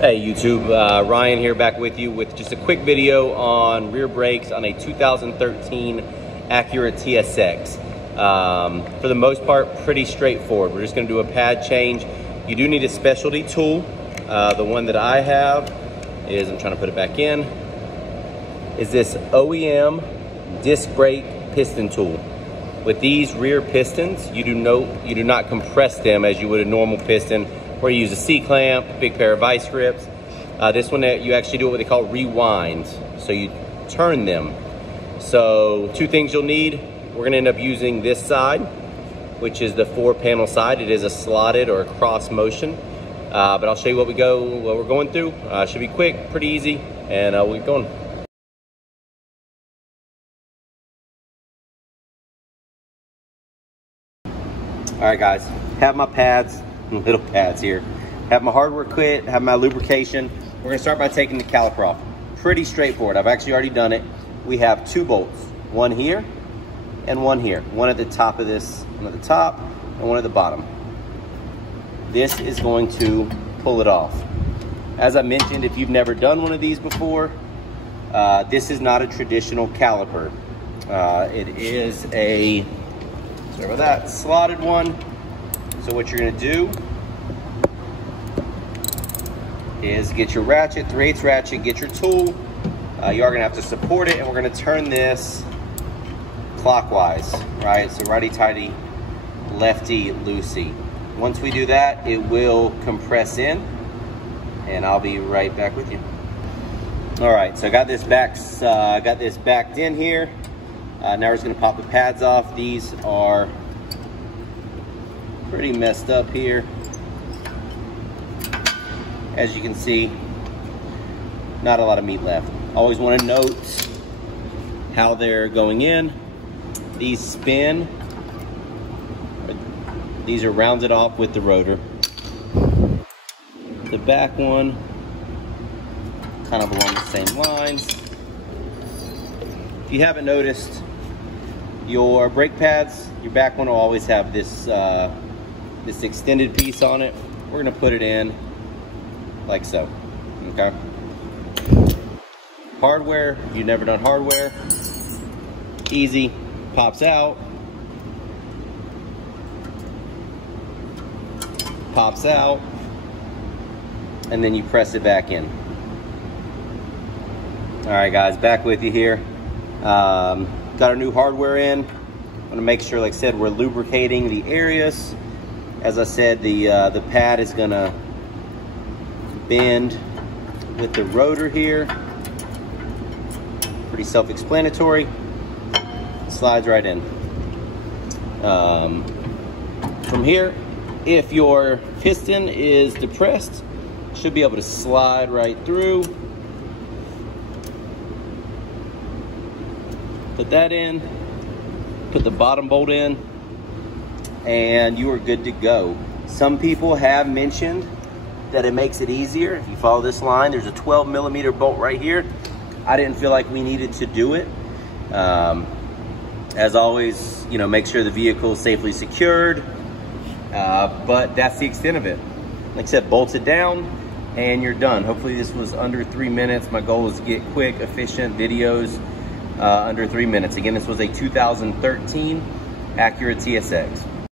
Hey YouTube, Ryan here, back with you with just a quick video on rear brakes on a 2013 Acura TSX. For the most part, pretty straightforward. We're just going to do a pad change. You do need a specialty tool. The one that I have is, I'm trying to put it back in, is this OEM disc brake piston tool. With these rear pistons, you do not compress them as you would a normal piston, where you use a C-clamp, big pair of vice grips. This one, you actually do what they call rewinds. So you turn them. So two things you'll need. We're gonna end up using this side, which is the 4-panel side. It is a slotted or a cross motion. But I'll show you what we're going through. Should be quick, pretty easy, and we'll get going. All right, guys, have my pads. Little pads here. Have my hardware kit, have my lubrication. We're gonna start by taking the caliper off. Pretty straightforward. I've actually already done it. We have two bolts, one here and one here. One at the top of this, one at the top and one at the bottom. This is going to pull it off. As I mentioned, if you've never done one of these before, this is not a traditional caliper. It is a, sorry about that, slotted one. So what you're gonna do is get your ratchet, 3/8 ratchet, get your tool. You are gonna have to support it, and we're gonna turn this clockwise, right? So righty-tighty, lefty-loosey. Once we do that, it will compress in, and I'll be right back with you. All right, so I got this backed in here. Now we're just gonna pop the pads off. These are pretty messed up here. As you can see, not a lot of meat left. Always want to note how they're going in. These spin. These are rounded off with the rotor. The back one, kind of along the same lines. If you haven't noticed, your brake pads, your back one will always have this this extended piece on it. We're gonna put it in like so, okay? Hardware, you've never done hardware, easy, pops out, and then you press it back in. All right, guys, back with you here. Got our new hardware in. I'm gonna make sure, like I said, we're lubricating the areas. As I said, the pad is gonna bend with the rotor here. Pretty self-explanatory. Slides right in. From here, if your piston is depressed, should be able to slide right through. Put that in. Put the bottom bolt in, and you are good to go. Some people have mentioned that it makes it easier. If you follow this line, there's a 12mm bolt right here. I didn't feel like we needed to do it. As always, you know, make sure the vehicle is safely secured, but that's the extent of it. Like I said, bolt it down and you're done. Hopefully this was under 3 minutes. My goal is to get quick, efficient videos under 3 minutes. Again, this was a 2013 Acura TSX.